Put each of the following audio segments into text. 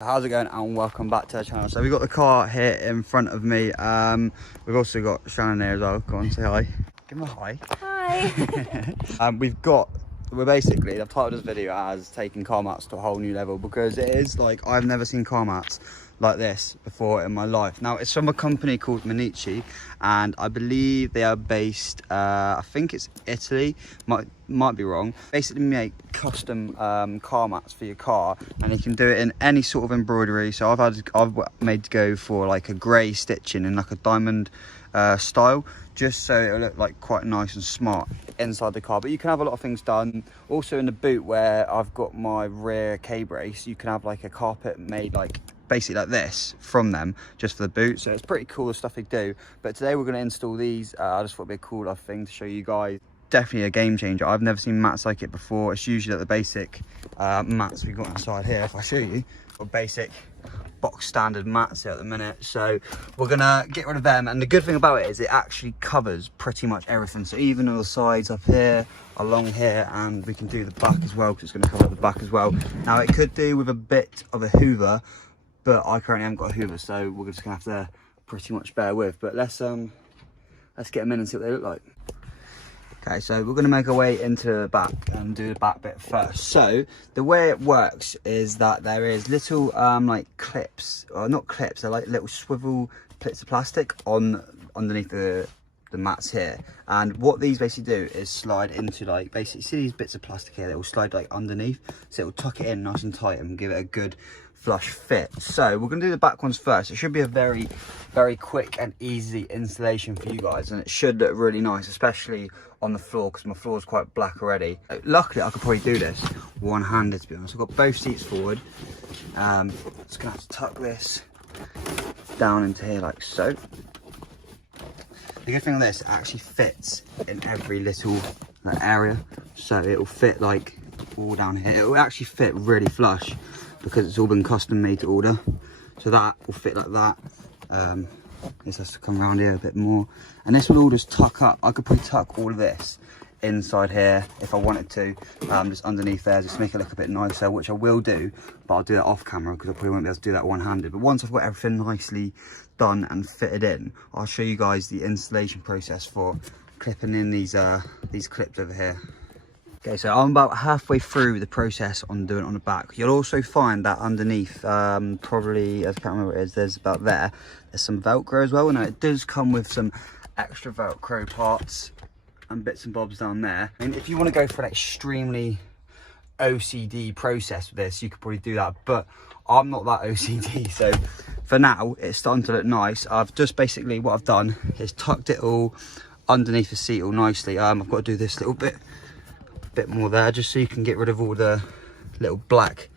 How's it going, and welcome back to our channel. So we've got the car here in front of me. We've also got Shannon there as well. Go on, say hi. Give him a hi. Hi. We're basically, I've titled this video as taking car mats to a whole new level, because it is like, I've never seen car mats like this before in my life. Now it's from a company called Manicci, and I believe they are based, I think it's Italy, might be wrong. Basically make custom car mats for your car, and you can do it in any sort of embroidery. So I've made to go for like a grey stitching in like a diamond style, just so it'll look like quite nice and smart inside the car. But you can have a lot of things done. Also in the boot where I've got my rear K-brace, you can have like a carpet made like basically like this from them, just for the boot. So it's pretty cool the stuff they do. But today we're going to install these. I just thought it'd be a cool thing to show you guys. Definitely a game changer. I've never seen mats like it before. It's usually like the basic mats we've got inside here. If I show you, or basic box standard mats here at the minute. So we're gonna get rid of them, and the good thing about it is it actually covers pretty much everything. So even on the sides up here, along here, and we can do the back as well, because it's going to cover up the back as well. Now it could do with a bit of a hoover, but I currently haven't got a hoover, so we're just gonna have to pretty much bear with. But let's get them in and see what they look like. Okay, so we're going to make our way into the back and do the back bit first. So the way it works is that there is little like clips, or not clips, they're like little swivel bits of plastic underneath the mats here. And what these basically do is slide into, like, basically see these bits of plastic here, they will slide like underneath, so it will tuck it in nice and tight and give it a good flush fit. So we're going to do the back ones first. It should be a very quick and easy installation for you guys, and it should look really nice, especially on the floor, because my floor is quite black already. Luckily I could probably do this one-handed, to be honest. I've got both seats forward. Just gonna have to tuck this down into here like so. The good thing on this, it actually fits in every little area, so it will fit like all down here. It will actually fit really flush because it's all been custom made to order. So that will fit like that. This has to come around here a bit more, and this will all just tuck up. I could probably tuck all of this inside here if I wanted to, just underneath there, just make it look a bit nicer, which I will do, but I'll do that off camera because I probably won't be able to do that one-handed. But once I've got everything nicely done and fitted in, I'll show you guys the installation process for clipping in these clips over here. Okay, so I'm about halfway through the process on doing it on the back. You'll also find that underneath, probably, I can't remember what it is, there's some Velcro as well. Now it does come with some extra Velcro parts and bits and bobs down there. I mean, if you want to go for an extremely OCD process with this, you could probably do that, but I'm not that OCD. So for now, it's starting to look nice. I've just basically, what I've done is tucked it all underneath the seat all nicely. I've got to do this little bit more there, just so you can get rid of all the little black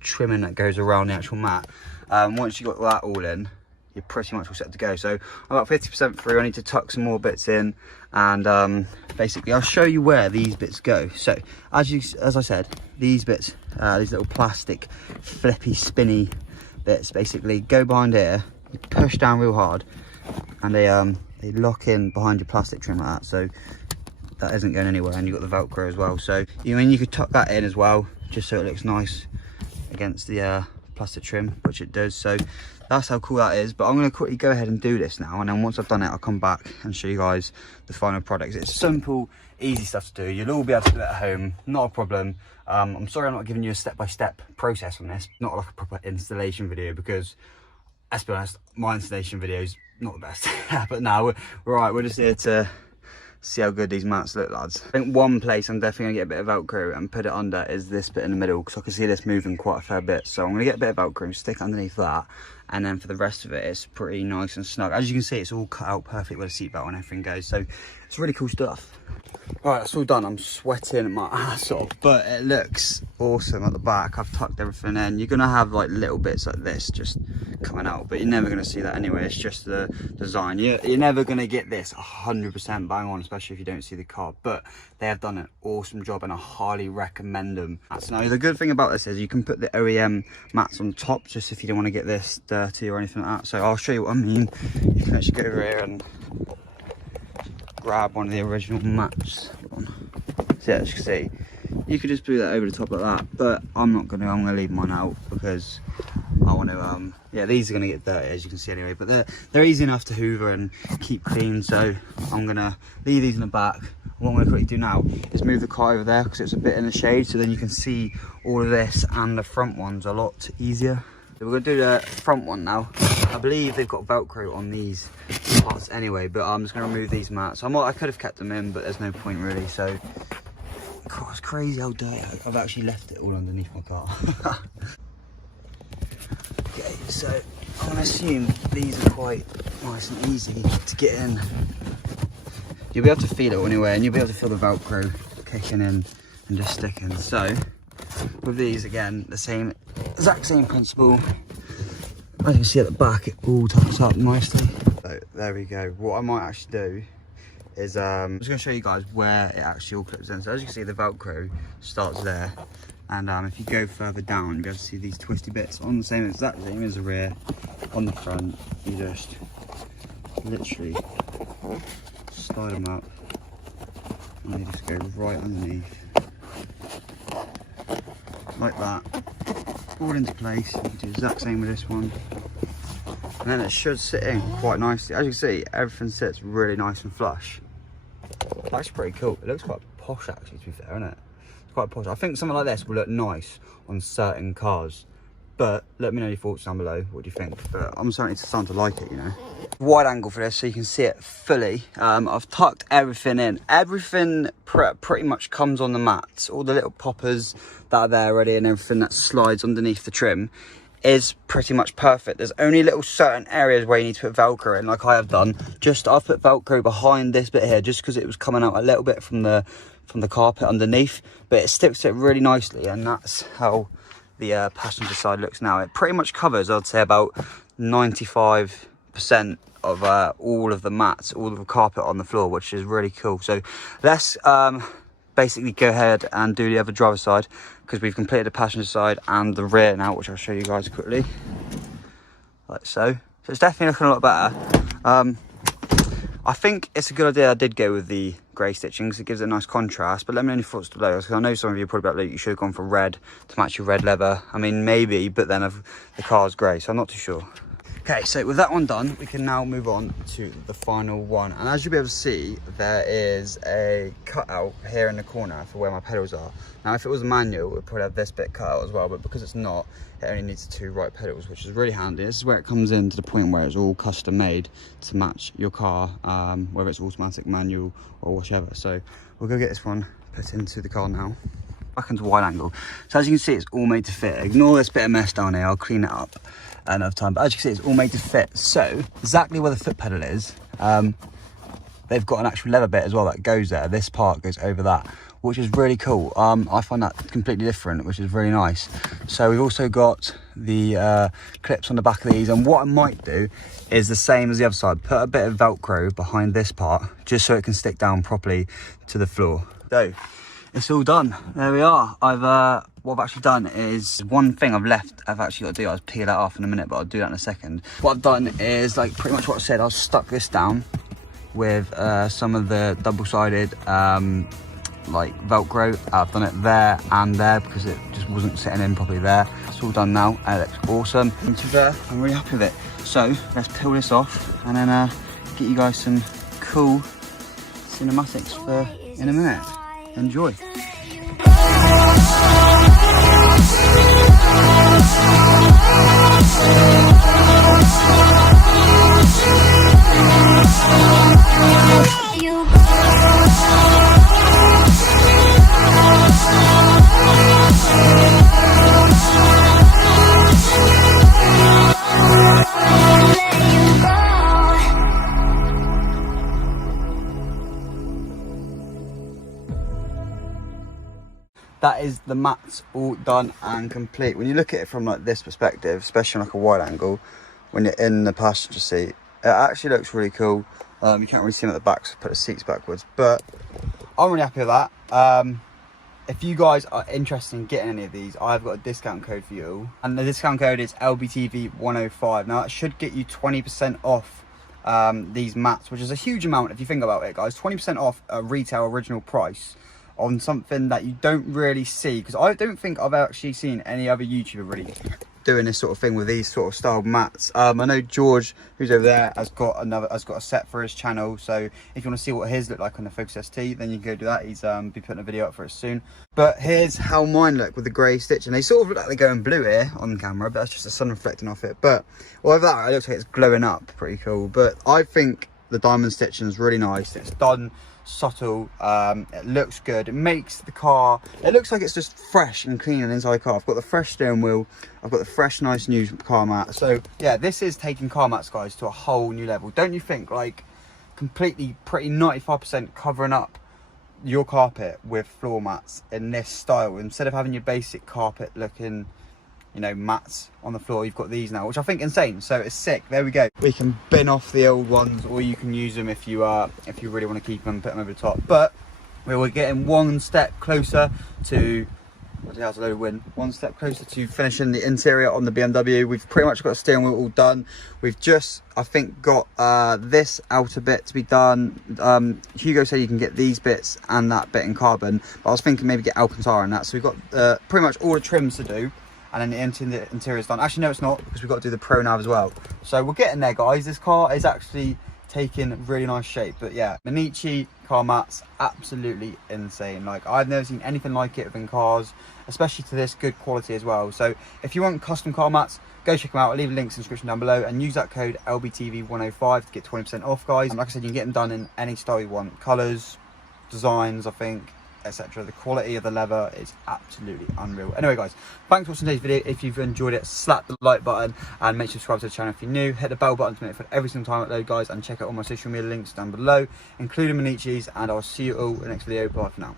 trimming that goes around the actual mat. Once you got that all in, you're pretty much all set to go. So I'm about 50% through. I need to tuck some more bits in, and basically I'll show you where these bits go. So as I said, these bits, these little plastic flippy spinny bits basically go behind here. You push down real hard, and they lock in behind your plastic trim like that, so that isn't going anywhere. And you've got the Velcro as well, so you could tuck that in as well, just so it looks nice against the plastic trim, which it does. So that's how cool that is. But I'm going to quickly go ahead and do this now, and then once I've done it, I'll come back and show you guys the final product. It's simple, easy stuff to do. You'll all be able to do it at home, not a problem. I'm sorry I'm not giving you a step-by-step process on this, not like a proper installation video, because let's be honest, my installation video is not the best. But now we're all right. We're just here to see how good these mats look, lads. I think one place I'm definitely gonna get a bit of Velcro and put it under is this bit in the middle, because I can see this moving quite a fair bit. So I'm gonna get a bit of Velcro and stick it underneath that, and then for the rest of it, it's pretty nice and snug. As you can see, it's all cut out perfectly where the seatbelt and everything goes, so it's really cool stuff. All right, that's all done. I'm sweating my ass off, but it looks awesome at the back. I've tucked everything in. You're gonna have like little bits like this just coming out, but you're never gonna see that anyway. It's just the design. You're never gonna get this 100% bang on, especially if you don't see the car, but they have done an awesome job, and I highly recommend them. Now the good thing about this is you can put the OEM mats on top, just if you don't want to get this dirty or anything like that. So I'll show you what I mean. You can actually go over here and grab one of the original mats. So as you can see, you could just put that over the top like that, but I'm gonna leave mine out, because I want to, yeah, these are going to get dirty as you can see anyway, but they're easy enough to hoover and keep clean. So I'm going to leave these in the back. What I'm going to quickly do now is move the car over there because it's a bit in the shade, so then you can see all of this and the front one's a lot easier. So we're going to do the front one now. I believe they've got Velcro on these parts anyway, but I'm just going to remove these mats. I could have kept them in, but there's no point really. So, God, it's crazy how dirty I've actually left it all underneath my car. Okay, so I'm going to assume these are quite nice and easy to get in. You'll be able to feel it anyway, and you'll be able to feel the Velcro kicking in and just sticking. So with these, again, the exact same principle. As you can see at the back, it all tucks up nicely. So there we go. What I might actually do is I'm just going to show you guys where it actually all clips in. So as you can see, the Velcro starts there, and if you go further down, you'll be able to see these twisty bits on the exact same as the rear. On the front, you just literally slide them up and they just go right underneath like that, all into place. You can do the exact same with this one, and then it should sit in quite nicely. As you can see, everything sits really nice and flush. That's pretty cool. It looks quite posh actually, to be fair, isn't it? It's quite posh. I think something like this will look nice on certain cars, but let me know your thoughts down below. What do you think? But I'm starting to like it, you know. Wide angle for this so you can see it fully. I've tucked everything in. Everything pretty much comes on the mats. All the little poppers that are there already and everything that slides underneath the trim is pretty much perfect. There's only little certain areas where you need to put Velcro in, like I have done. I've put Velcro behind this bit here just because it was coming out a little bit from the carpet underneath, but it sticks to it really nicely, and that's how the passenger side looks now. It pretty much covers, I'd say, about 95% of all of the mats, all of the carpet on the floor, which is really cool. So let's basically go ahead and do the other driver side, because we've completed the passenger side and the rear now, which I'll show you guys quickly, like so. So it's definitely looking a lot better. I think it's a good idea I did go with the grey stitching because it gives it a nice contrast, but let me know your thoughts below, because I know some of you are probably about, look, you should have gone for red to match your red leather. I mean, maybe, but then the car's grey, so I'm not too sure. Okay, so with that one done, we can now move on to the final one. And as you'll be able to see, there is a cutout here in the corner for where my pedals are. Now, if it was a manual, it would probably have this bit cut out as well, but because it's not, it only needs 2 right pedals, which is really handy. This is where it comes in to the point where it's all custom made to match your car, whether it's automatic, manual, or whichever. So we'll go get this one put into the car now. Back into wide angle. So as you can see, it's all made to fit. Ignore this bit of mess down here, I'll clean it up enough time. But as you can see, it's all made to fit. So exactly where the foot pedal is, they've got an actual leather bit as well that goes there. This part goes over that, which is really cool. I find that completely different, which is really nice. So we've also got the clips on the back of these, and what I might do is the same as the other side, put a bit of Velcro behind this part just so it can stick down properly to the floor. So it's all done. There we are. What I've actually done is, one thing I've actually got to do. I'll peel that off in a minute, but I'll do that in a second. What I've done is, like, pretty much what I said. I've stuck this down with some of the double-sided like Velcro. I've done it there and there because it just wasn't sitting in properly there. It's all done now, and it looks awesome. And to be fair, I'm really happy with it. So let's peel this off and then get you guys some cool cinematics for in a minute. Enjoy. That is the mats all done and complete. When you look at it from like this perspective, especially on like a wide angle, when you're in the passenger seat, it actually looks really cool. You can't really see them at the back, so put the seats backwards, but I'm really happy with that. If you guys are interested in getting any of these, I've got a discount code for you, and the discount code is LBTV105. Now that should get you 20% off these mats, which is a huge amount if you think about it, guys. 20% off a retail original price on something that you don't really see, because I don't think I've actually seen any other YouTuber really doing this sort of thing with these sort of style mats. I know George, who's over there, has got a set for his channel, so if you want to see what his look like on the Focus ST, then you can go do that. He's be putting a video up for it soon. But here's how mine look with the grey stitch, and they sort of look like they're going blue here on camera, but that's just the sun reflecting off it. But all of that, it looks like it's glowing up, pretty cool. But I think the diamond stitching is really nice. It's done subtle, it looks good, it makes the car, it looks like it's just fresh and clean and inside the car. I've got the fresh steering wheel, I've got the fresh nice new car mat. So yeah, this is taking car mats, guys, to a whole new level, don't you think? Like, completely, pretty 95% covering up your carpet with floor mats in this style, instead of having your basic carpet looking, you know, mats on the floor. You've got these now, which I think insane. So it's sick. There we go. We can bin off the old ones, or you can use them if you really want to keep them, put them over the top. But we were getting one step closer to, what's it, how's a load of wind? One step closer to finishing the interior on the BMW. We've pretty much got the steering wheel all done. We've just, I think, got this outer bit to be done. Hugo said you can get these bits and that bit in carbon, but I was thinking maybe get Alcantara and that. So we've got pretty much all the trims to do. And then the interior is done. Actually, no, it's not, because we've got to do the Pro Nav as well. So we're getting there, guys. This car is actually taking really nice shape. But yeah, Manicci car mats, absolutely insane. Like, I've never seen anything like it within cars, especially to this good quality as well. So if you want custom car mats, go check them out. I'll leave links in the description down below, and use that code LBTV105 to get 20% off, guys. And like I said, you can get them done in any style you want, colors, designs, I think, etc. The quality of the leather is absolutely unreal. Anyway, guys, thanks for watching today's video. If you've enjoyed it, slap the like button and make sure to subscribe to the channel if you're new. Hit the bell button to notify every single time I upload, guys, and check out all my social media links down below, including Manicci's, and I'll see you all in the next video. Bye for now.